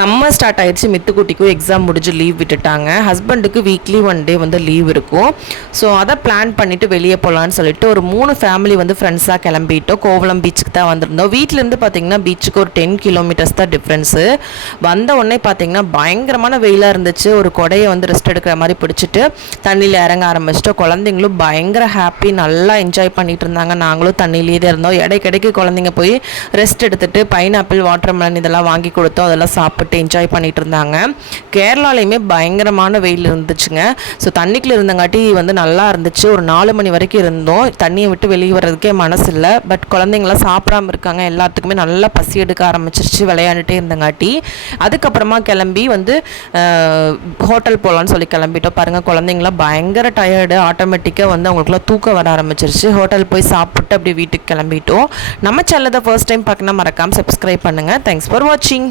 Summer start ஆகிடுச்சு. மித்துக்குட்டிக்கும் exam முடிஞ்சு leave விட்டுட்டாங்க. ஹஸ்பண்டுக்கு வீக்லி 1 டே வந்து லீவ் இருக்கும். ஸோ அதை பிளான் பண்ணிவிட்டு வெளியே போகலான்னு சொல்லிட்டு ஒரு 3 ஃபேமிலி வந்து ஃப்ரெண்ட்ஸாக கிளம்பிட்டோம். கோவளம் பீச்சுக்கு தான் வந்திருந்தோம். வீட்டிலேருந்து பார்த்திங்கன்னா பீச்சுக்கு ஒரு 10 கிலோமீட்டர்ஸ் தான் டிஃப்ரென்ஸு. வந்த உடனே பார்த்திங்கன்னா பயங்கரமான வெயிலாக இருந்துச்சு. ஒரு கொடையை வந்து ரெஸ்ட் எடுக்கிற மாதிரி பிடிச்சிட்டு தண்ணியில் இறங்க ஆரம்பிச்சிட்டோம். குழந்தைங்களும் பயங்கர ஹாப்பி, நல்லா என்ஜாய் பண்ணிகிட்டு இருந்தாங்க. நாங்களும் தண்ணியிலேயே தான் இருந்தோம். இடைக்கிடைக்கு குழந்தைங்க போய் ரெஸ்ட் எடுத்துகிட்டு பைனாப்பிள், வாட்டர்மெலன் இதெல்லாம் வாங்கி கொடுத்தோம். அதெல்லாம் சாப்பிட்டு என்ஜாய் பண்ணிட்டு இருந்தாங்க. கேரளாலையுமே பயங்கரமான வெயில் இருந்துச்சுங்க. ஸோ தண்ணிக்குள்ள இருந்தங்காட்டி வந்து நல்லா இருந்துச்சு. ஒரு 4 மணி வரைக்கும் இருந்தோம். தண்ணியை விட்டு வெளியே வர்றதுக்கே மனசு இல்லை. பட் குழந்தைங்களாம் சாப்பிடாம இருக்காங்க. எல்லாத்துக்குமே நல்லா பசி எடுக்க ஆரம்பிச்சிருச்சு விளையாண்டுட்டே இருந்தங்காட்டி. அதுக்கப்புறமா கிளம்பி வந்து ஹோட்டல் போகலான்னு சொல்லி கிளம்பிட்டோம். பாருங்கள், குழந்தைங்களாம் பயங்கர டயர்டு. ஆட்டோமேட்டிக்காக வந்து அவங்களுக்குலாம் தூக்கம் வர ஆரம்பிச்சிருச்சு. ஹோட்டல் போய் சாப்பிட்டு அப்படியே வீட்டுக்கு கிளம்பிட்டோம். நம்ம சேனலை ஃபர்ஸ்ட் டைம் பார்க்கணும் மறக்காமல் சப்ஸ்கிரைப் பண்ணுங்கள். தேங்க்ஸ் ஃபார் வாட்சிங்.